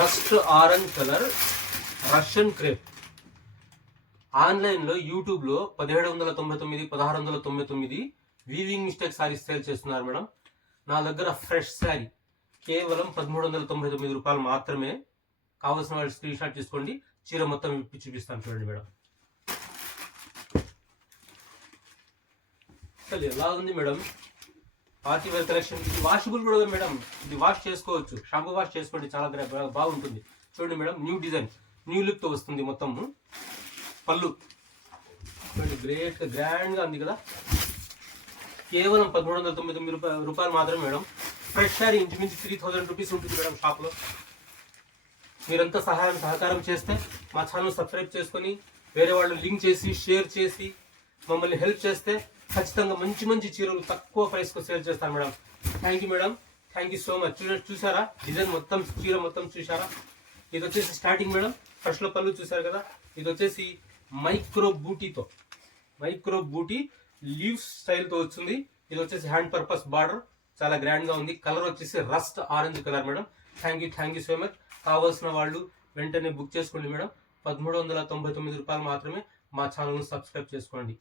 Rust orange colour Russian crepe. ఆన్లైన్లో యూట్యూబ్లో 1799 1699 weaving mistake saris sale చేస్తున్నారు మేడం. నా దగ్గర ఫ్రెష్ శారీ కేవలం 1399 రూపాయలు మాత్రమే. కావాల్సిన వాళ్ళు స్క్రీన్ షాట్ తీసుకోండి. చీర మొత్తం విప్పి చూపిస్తాను చూడండి మేడం. అసలు ఎలా ఉంది మేడం పార్టీ వేర్ కలెక్షన్. ఇది వాషబుల్ కూడా మేడం. ఇది వాష్ చేసుకోవచ్చు, షాంపూ వాష్ చేసుకోండి, చాలా బాగుంటుంది. చూడండి madam, new design, new look తో వస్తుంది. మొత్తం పళ్ళు చూడండి, గ్రేట్ గ్రాండ్ గా ఉంది కదా. కేవలం 1399 రూపాయలు మాత్రమే మేడం. ఫ్రెష్ శారీ ఇంచుమించు 3000 రూపీస్ ఉంటుంది మేడం షాప్ లో. మీరంతా సహకారం చేస్తే మా ఛానల్ సబ్స్క్రైబ్ చేసుకొని వేరే వాళ్ళు లింక్ చేసి షేర్ చేసి మమ్మల్ని హెల్ప్ చేస్తే ఖచ్చితంగా మంచి మంచి చీరలు తక్కువ ప్రైస్ కు సేల్ చేస్తాను madam. Thank you madam, thank you so much. చూసారా డిజైన్ మొత్తం, చీర మొత్తం చూసారా. ఇది వచ్చేసి స్టార్టింగ్ మేడం, ఫస్ట్ లో పళ్ళు చూసారు కదా. ఇది వచ్చేసి మైక్రో బూటీ లీవ్స్ స్టైల్ తో వచ్చింది. ఇది వచ్చేసి హ్యాండ్ పర్పస్ బార్డర్, చాలా గ్రాండ్ గా ఉంది. కలర్ వచ్చేసి rust orange colour madam. Thank you so much. కావాల్సిన వాళ్ళు వెంటనే బుక్ చేసుకోండి మేడం. 1399 రూపాయలు మాత్రమే. మా ఛానల్ సబ్స్క్రైబ్ చేసుకోండి.